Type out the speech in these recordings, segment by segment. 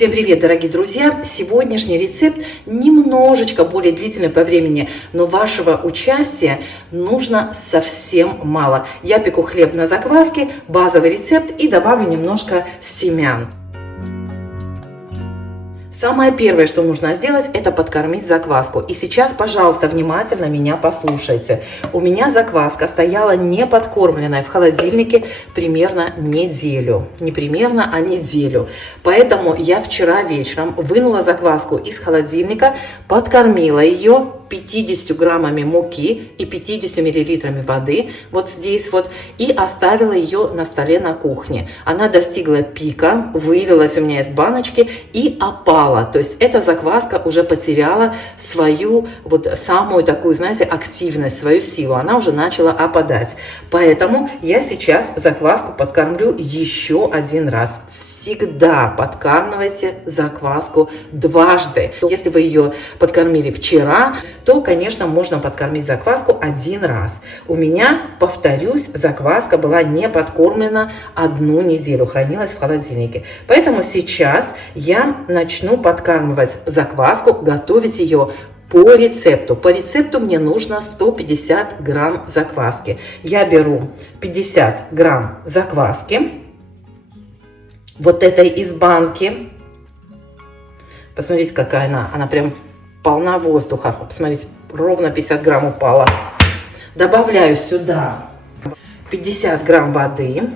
Всем привет, дорогие друзья! Сегодняшний рецепт немножечко более длительный по времени, но вашего участия нужно совсем мало. Я пеку хлеб на закваске, базовый рецепт, и добавлю немножко семян. Самое первое, что нужно сделать, это подкормить закваску. И сейчас, пожалуйста, внимательно меня послушайте. У меня закваска стояла не подкормленная в холодильнике примерно неделю. Не примерно, а неделю. Поэтому я вчера вечером вынула закваску из холодильника, подкормила ее 50 граммами муки и 50 миллилитрами воды, вот здесь вот, и оставила ее на столе на кухне. Она достигла пика, вылилась у меня из баночки и опала. То есть эта закваска уже потеряла свою вот самую такую, знаете, активность, свою силу. Она уже начала опадать. Поэтому я сейчас закваску подкормлю еще один раз. Всегда подкармливайте закваску дважды. Если вы ее подкормили вчера, то, конечно, можно подкормить закваску один раз. У меня, повторюсь, закваска была не подкормлена 1 неделю, хранилась в холодильнике. Поэтому сейчас я начну подкармливать закваску, готовить ее по рецепту. По рецепту мне нужно 150 грамм закваски. Я беру 50 грамм закваски. Вот этой из банки. Посмотрите, какая она прям полна воздуха. Посмотрите, ровно 50 грамм упала. Добавляю сюда 50 грамм воды.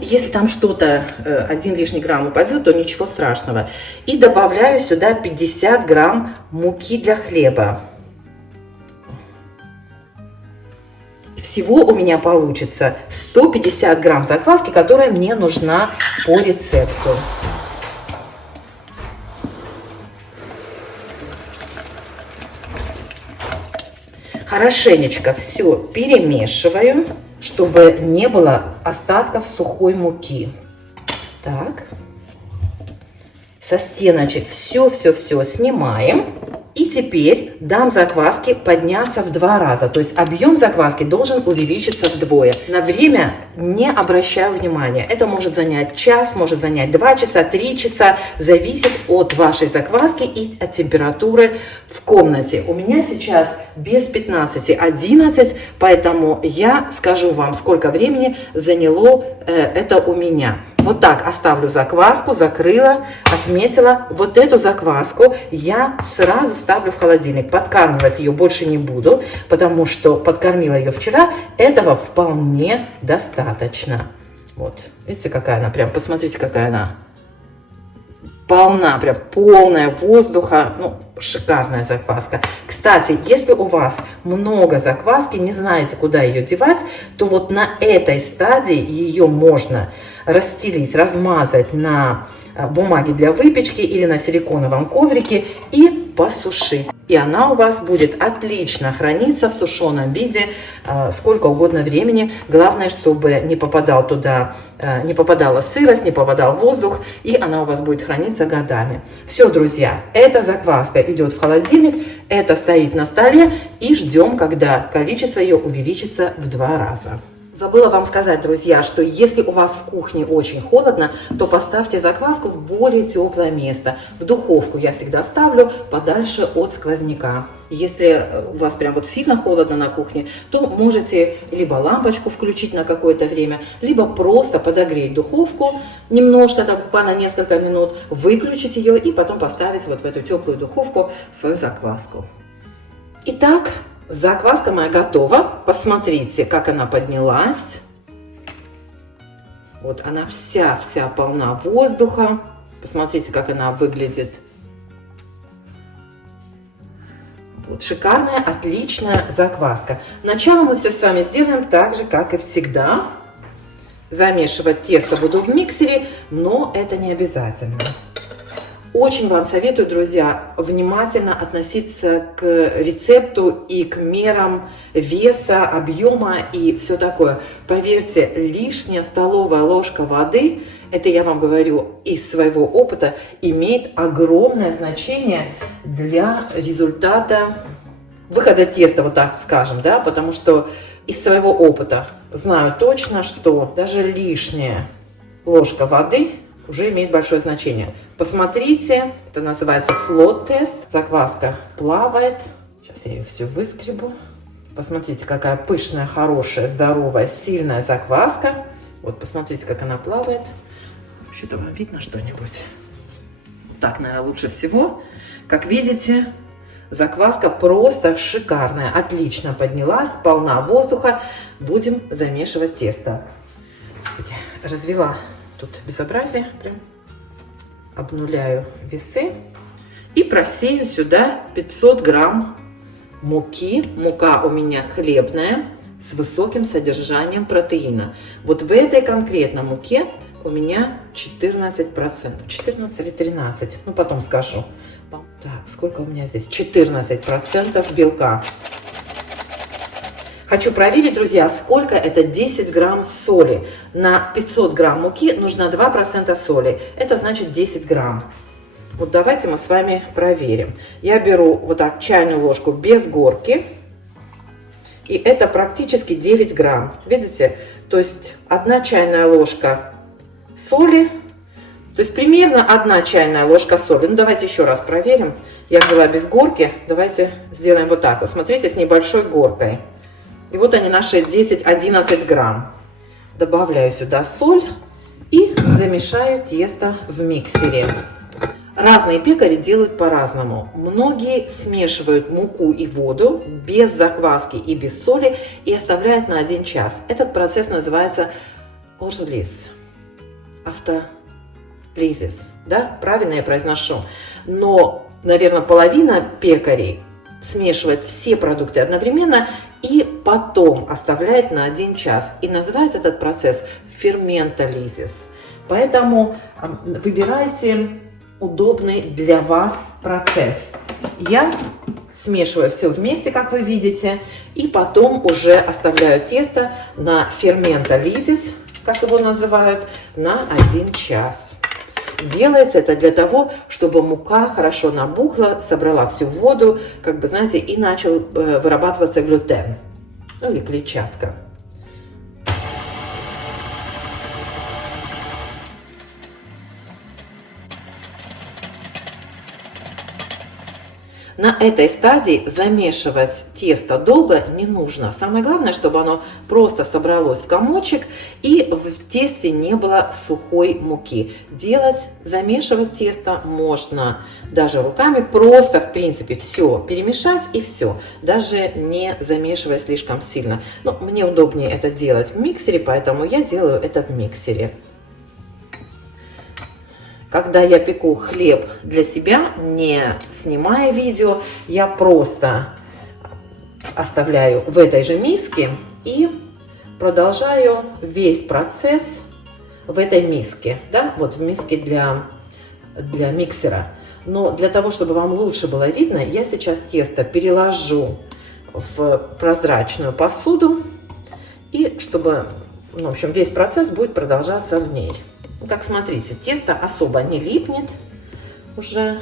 Если там что-то, 1 лишний грамм упадет, то ничего страшного. И добавляю сюда 50 грамм муки для хлеба. Всего у меня получится 150 грамм закваски, которая мне нужна по рецепту. Хорошенечко все перемешиваю, чтобы не было остатков сухой муки. Так. Со стеночек все снимаем. И теперь дам закваске подняться в 2 раза. То есть объем закваски должен увеличиться вдвое. На время не обращаю внимания. Это может занять час, может занять 2 часа, 3 часа. Зависит от вашей закваски и от температуры в комнате. У меня сейчас без 15-11, поэтому я скажу вам, сколько времени заняло это у меня. Вот так оставлю закваску, закрыла, отметила. Вот эту закваску я сразу ставлю в холодильник. Подкармливать ее больше не буду, потому что подкормила ее вчера. Этого вполне достаточно. Вот, видите, какая она прям, посмотрите, какая она полна, прям полная воздуха. Ну, шикарная закваска. Кстати, если у вас много закваски, не знаете, куда ее девать, то вот на этой стадии ее можно расстелить, размазать на бумаге для выпечки или на силиконовом коврике и посушить. И она у вас будет отлично храниться в сушеном виде сколько угодно времени. Главное, чтобы не попадал туда, не попадала сырость, не попадал воздух, и она у вас будет храниться годами. Все, друзья, эта закваска идет в холодильник, это стоит на столе, и ждем, когда количество ее увеличится в 2 раза. Забыла вам сказать, друзья, что если у вас в кухне очень холодно, то поставьте закваску в более теплое место. В духовку я всегда ставлю подальше от сквозняка. Если у вас прям вот сильно холодно на кухне, то можете либо лампочку включить на какое-то время, либо просто подогреть духовку немножко, там, буквально несколько минут, выключить ее и потом поставить вот в эту теплую духовку свою закваску. Итак, закваска моя готова. Посмотрите, как она поднялась. Вот она вся полна воздуха. Посмотрите, как она выглядит. Вот, шикарная, отличная закваска. Сначала мы все с вами сделаем так же, как и всегда. Замешивать тесто буду в миксере, но это не обязательно. Очень вам советую, друзья, внимательно относиться к рецепту и к мерам веса, объема и все такое. Поверьте, лишняя столовая ложка воды, это я вам говорю из своего опыта, имеет огромное значение для результата выхода теста, вот так скажем, да, потому что из своего опыта знаю точно, что даже лишняя ложка воды уже имеет большое значение. Посмотрите, это называется float тест. Закваска плавает. Сейчас я ее все выскребу. Посмотрите, какая пышная, хорошая, здоровая, сильная закваска. Вот посмотрите, как она плавает. Вообще-то вам видно что-нибудь? Так, наверное, лучше всего. Как видите, закваска просто шикарная, отлично поднялась, полна воздуха. Будем замешивать тесто. Господи, развела тут безобразие, прям обнуляю весы и просею сюда 500 грамм муки. Мука у меня хлебная с высоким содержанием протеина. Вот в этой конкретно муке у меня 14%, 14 или 13, ну потом скажу. Так, сколько у меня здесь? 14% белка. Хочу проверить, друзья, сколько это 10 грамм соли. На 500 грамм муки нужно 2% соли. Это значит 10 грамм. Вот давайте мы с вами проверим. Я беру вот так чайную ложку без горки. И это практически 9 грамм. Видите? То есть 1 чайная ложка соли. То есть примерно 1 чайная ложка соли. Ну давайте еще раз проверим. Я взяла без горки. Давайте сделаем вот так вот. Смотрите, с небольшой горкой. И вот они, наши 10-11 грамм. Добавляю сюда соль и замешаю тесто в миксере. Разные пекари делают по-разному. Многие смешивают муку и воду без закваски и без соли и оставляют на 1 час. Этот процесс называется autolysis. Автолизис. Да? Правильно я произношу. Но, наверное, половина пекарей смешивает все продукты одновременно и потом оставляет на 1 час. И называют этот процесс ферментолизис. Поэтому выбирайте удобный для вас процесс. Я смешиваю все вместе, как вы видите, и потом уже оставляю тесто на ферментолизис, как его называют, на 1 час. Делается это для того, чтобы мука хорошо набухла, собрала всю воду, как бы, знаете, и начал вырабатываться глютен, ну или клетчатка. На этой стадии замешивать тесто долго не нужно. Самое главное, чтобы оно просто собралось в комочек и в тесте не было сухой муки. Замешивать тесто можно даже руками, просто в принципе все перемешать и все, даже не замешивая слишком сильно. Но мне удобнее это делать в миксере, поэтому я делаю это в миксере. Когда я пеку хлеб для себя, не снимая видео, я просто оставляю в этой же миске и продолжаю весь процесс в этой миске, да, вот в миске для миксера. Но для того, чтобы вам лучше было видно, я сейчас тесто переложу в прозрачную посуду, и чтобы, в общем, весь процесс будет продолжаться в ней. Как смотрите, тесто особо не липнет. Уже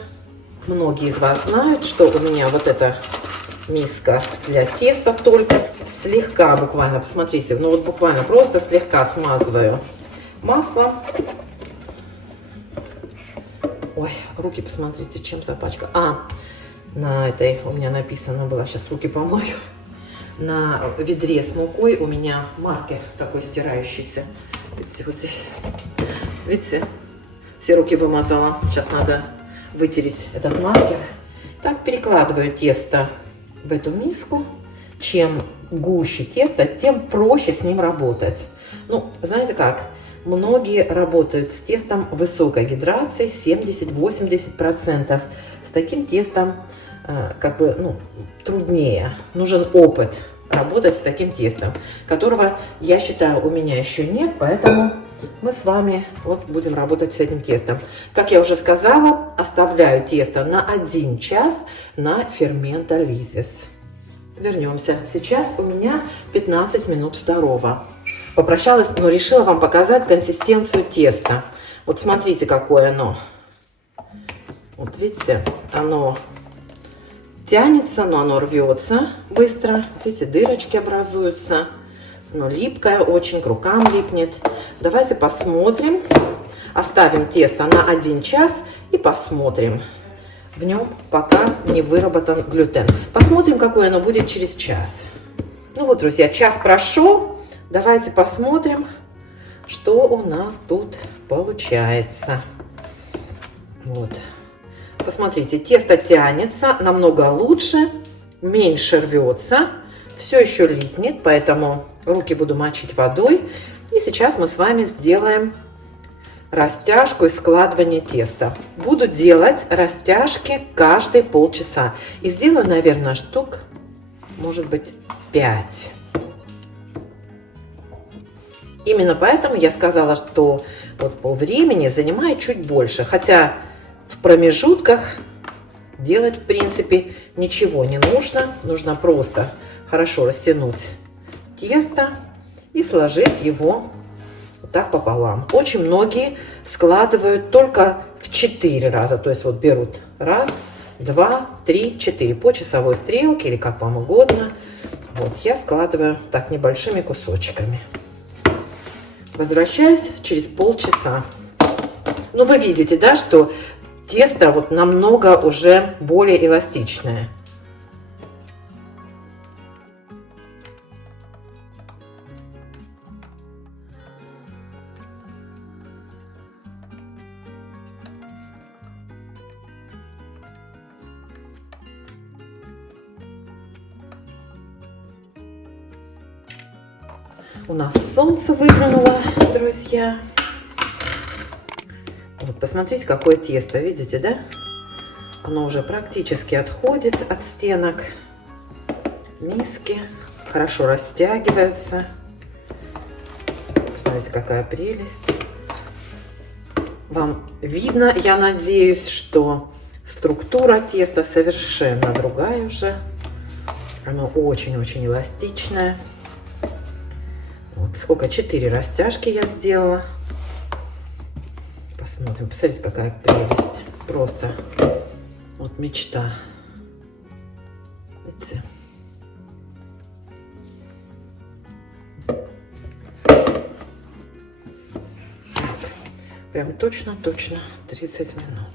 многие из вас знают, что у меня вот эта миска для теста только. Слегка буквально, посмотрите, ну вот буквально просто слегка смазываю маслом. Ой, руки посмотрите, чем запачкала. На этой у меня написано было, сейчас руки помою. На ведре с мукой у меня маркер такой стирающийся. Видите, вот здесь. Видите, все руки вымазала. Сейчас надо вытереть этот маркер. Так, перекладываю тесто в эту миску. Чем гуще тесто, тем проще с ним работать. Ну, знаете как? Многие работают с тестом высокой гидрации, 70-80%. С таким тестом труднее. Нужен опыт работать с таким тестом, которого, я считаю, у меня еще нет, поэтому мы с вами вот будем работать с этим тестом. Как я уже сказала, оставляю тесто на 1 час на ферментолизис. Вернемся. Сейчас у меня 15 минут 2. Попрощалась, но решила вам показать консистенцию теста. Вот смотрите, какое оно. Вот видите, оно тянется, но оно рвется быстро. Видите, дырочки образуются. Оно липкое, очень к рукам липнет. Давайте посмотрим. Оставим тесто на 1 час и посмотрим. В нем пока не выработан глютен. Посмотрим, какое оно будет через час. Ну вот, друзья, час прошел. Давайте посмотрим, что у нас тут получается. Вот. Посмотрите, тесто тянется намного лучше, меньше рвется. Все еще липнет, поэтому руки буду мочить водой. И сейчас мы с вами сделаем растяжку и складывание теста. Буду делать растяжки каждые полчаса. И сделаю, наверное, штук, может быть, 5. Именно поэтому я сказала, что вот по времени занимает чуть больше. Хотя в промежутках делать, в принципе, ничего не нужно. Нужно просто хорошо растянуть тесто и сложить его вот так пополам. Очень многие складывают только в 4 раза. То есть вот берут 1, 2, 3, 4 по часовой стрелке или как вам угодно. Вот я складываю так небольшими кусочками. Возвращаюсь через полчаса. Ну вы видите, да, что тесто вот намного уже более эластичное. У нас солнце выглянуло, друзья. Вот, посмотрите, какое тесто, видите, да? Оно уже практически отходит от стенок миски. Хорошо растягиваются. Посмотрите, какая прелесть. Вам видно, я надеюсь, что структура теста совершенно другая уже. Оно очень-очень эластичное. Вот сколько, 4 растяжки я сделала. Посмотрим, посмотрите, какая прелесть. Просто вот мечта. Видите? Так, прям точно-точно 30 минут.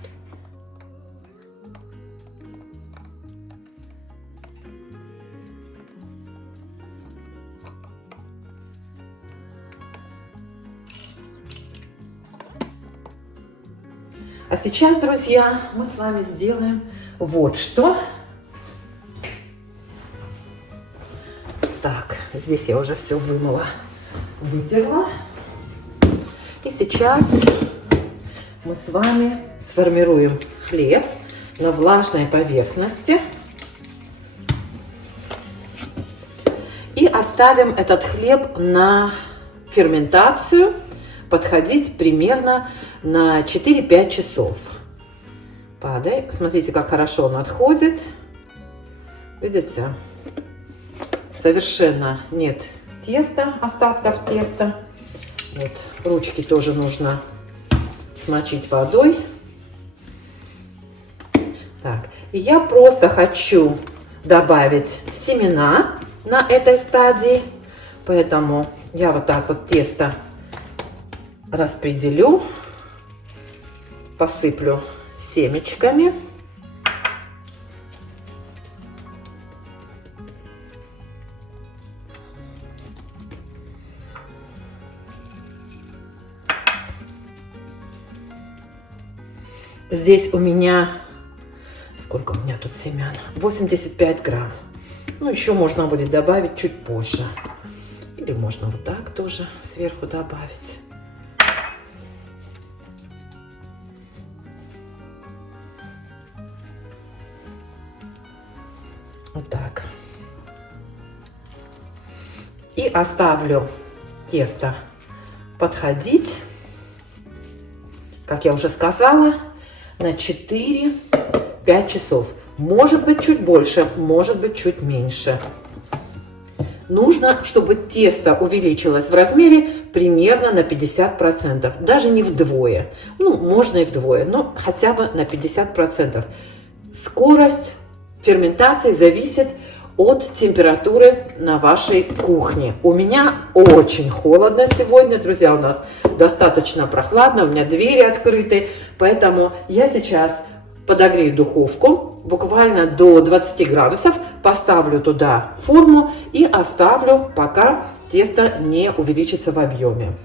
А сейчас, друзья, мы с вами сделаем вот что. Так, здесь я уже все вымыла, вытерла. И сейчас мы с вами сформируем хлеб на влажной поверхности. И оставим этот хлеб на ферментацию подходить примерно на 4-5 часов. Падай. Смотрите, как хорошо он отходит. Видите? Совершенно нет теста, остатков теста. Вот, ручки тоже нужно смочить водой. Так, и я просто хочу добавить семена на этой стадии. Поэтому я вот так вот тесто распределю, посыплю семечками. Здесь у меня, сколько у меня тут семян? 85 грамм. Ну, еще можно будет добавить чуть позже. Или можно вот так тоже сверху добавить. Вот так. И оставлю тесто подходить, как я уже сказала, на 4-5 часов. Может быть, чуть больше, может быть, чуть меньше. Нужно, чтобы тесто увеличилось в размере примерно на 50%. Даже не вдвое. Ну, можно и вдвое, но хотя бы на 50%. Скорость ферментации зависит от температуры на вашей кухне. У меня очень холодно сегодня, друзья, у нас достаточно прохладно, у меня двери открыты, поэтому я сейчас подогрею духовку буквально до 20 градусов, поставлю туда форму и оставлю, пока тесто не увеличится в объеме.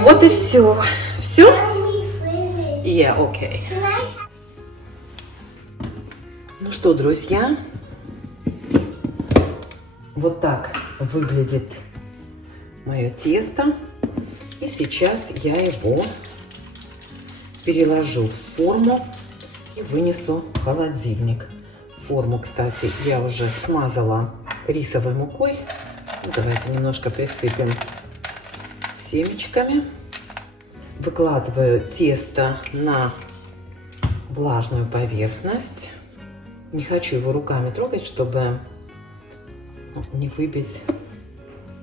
Вот и все. Все? Yeah, okay. Ну что, друзья, вот так выглядит мое тесто. И сейчас я его переложу в форму и вынесу в холодильник. Форму, кстати, я уже смазала рисовой мукой. Давайте немножко присыпем семечками. Выкладываю тесто на влажную поверхность. Не хочу его руками трогать, чтобы не выбить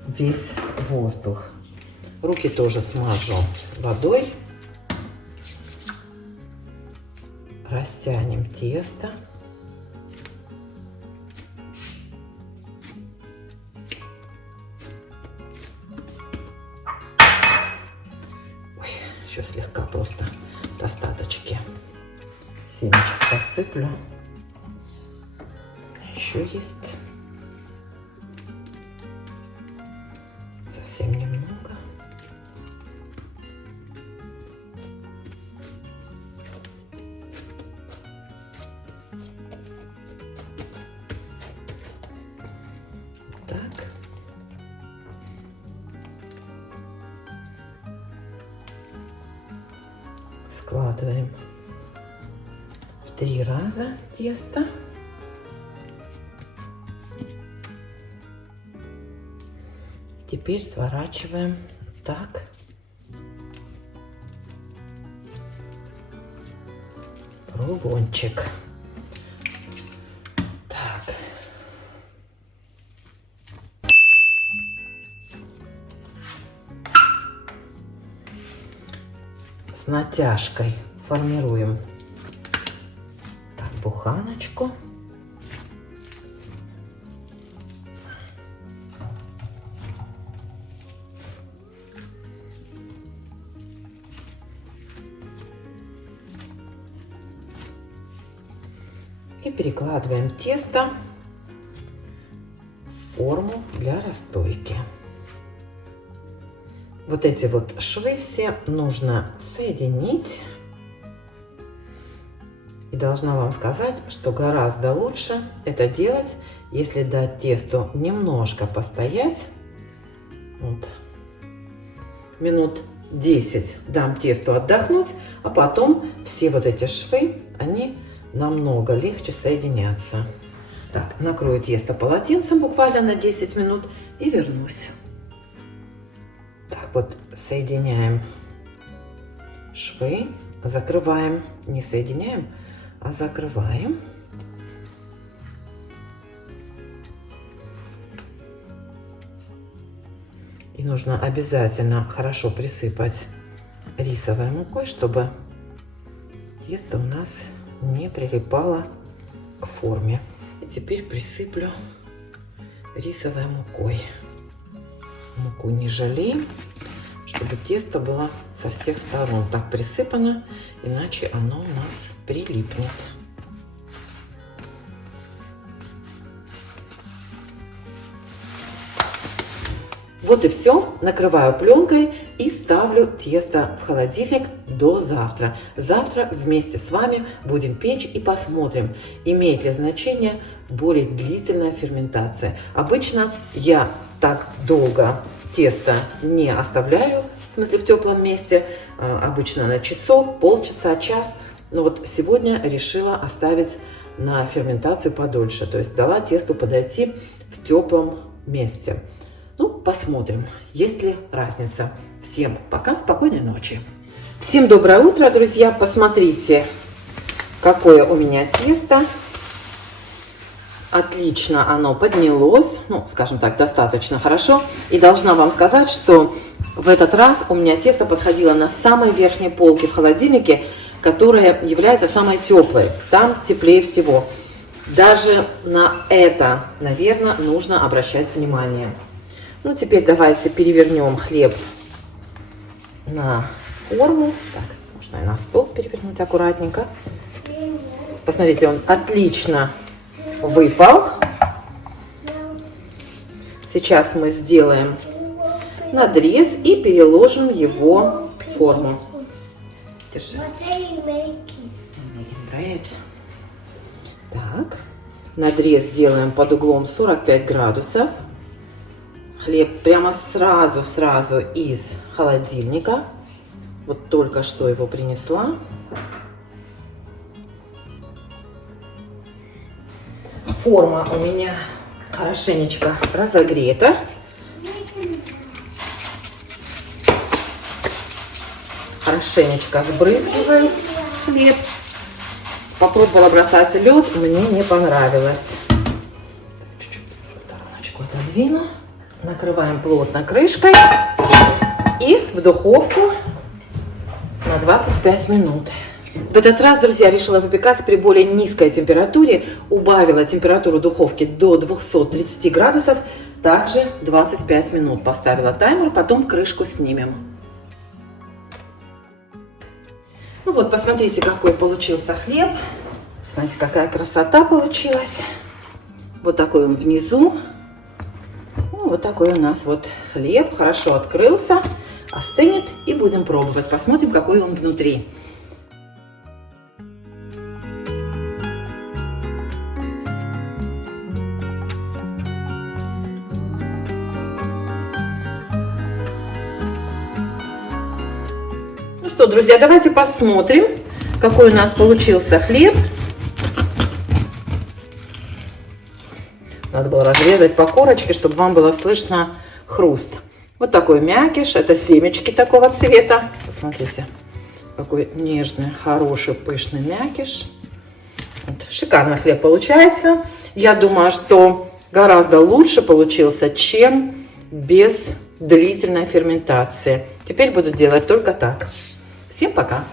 весь воздух. Руки тоже смажу водой. Растянем тесто. Еще слегка просто достаточки семечек посыплю. Еще есть совсем немного. Вот так. Складываем в 3 раза тесто. Теперь сворачиваем так. Рулончик. Так. С натяжкой формируем так буханочку. И перекладываем тесто в форму для расстойки. Вот эти вот швы все нужно соединить. И должна вам сказать, что гораздо лучше это делать, если дать тесту немножко постоять. Вот. Минут 10 дам тесту отдохнуть, а потом все вот эти швы, они намного легче соединятся. Так, накрою тесто полотенцем буквально на 10 минут и вернусь. Так вот, соединяем швы, закрываем, не соединяем, а закрываем. И нужно обязательно хорошо присыпать рисовой мукой, чтобы тесто у нас не прилипало к форме. И теперь присыплю рисовой мукой. Муку не жалеем, чтобы тесто было со всех сторон так присыпано, иначе оно у нас прилипнет. Вот и все. Накрываю пленкой и ставлю тесто в холодильник до завтра. Завтра вместе с вами будем печь и посмотрим, имеет ли значение более длительная ферментация. Обычно я так долго тесто не оставляю, в смысле в теплом месте, обычно на часок, полчаса, час. Но вот сегодня решила оставить на ферментацию подольше, то есть дала тесту подойти в теплом месте. Ну, посмотрим, есть ли разница. Всем пока, спокойной ночи. Всем доброе утро, друзья. Посмотрите, какое у меня тесто. Отлично оно поднялось, ну, скажем так, достаточно хорошо. И должна вам сказать, что в этот раз у меня тесто подходило на самой верхней полке в холодильнике. которая является самой теплой. Там теплее всего. Даже на это, наверное, нужно обращать внимание. Ну, теперь давайте перевернем хлеб на форму. Так, можно и на стол перевернуть аккуратненько. Посмотрите, он отлично выпал. Сейчас мы сделаем надрез и переложим его в форму. Держи. Так, надрез делаем под углом 45 градусов. Хлеб прямо сразу из холодильника. Вот только что его принесла. Форма у меня хорошенечко разогрета. Хорошенечко сбрызгиваю хлеб. Попробовала бросать лед, мне не понравилось. Чуть-чуть стороночку отодвину. Накрываем плотно крышкой и в духовку на 25 минут. В этот раз, друзья, решила выпекать при более низкой температуре. Убавила температуру духовки до 230 градусов. Также 25 минут поставила таймер, потом крышку снимем. Ну вот, посмотрите, какой получился хлеб. Смотрите, какая красота получилась. Вот такой он внизу. Ну, вот такой у нас вот хлеб. Хорошо открылся. Остынет и будем пробовать. Посмотрим, какой он внутри. Ну что, друзья, давайте посмотрим, какой у нас получился хлеб. Надо было разрезать по корочке, чтобы вам было слышно хруст. Вот такой мякиш. Это семечки такого цвета. Посмотрите, какой нежный, хороший, пышный мякиш. Вот. Шикарный хлеб получается. Я думаю, что гораздо лучше получился, чем без длительной ферментации. Теперь буду делать только так. Всем пока!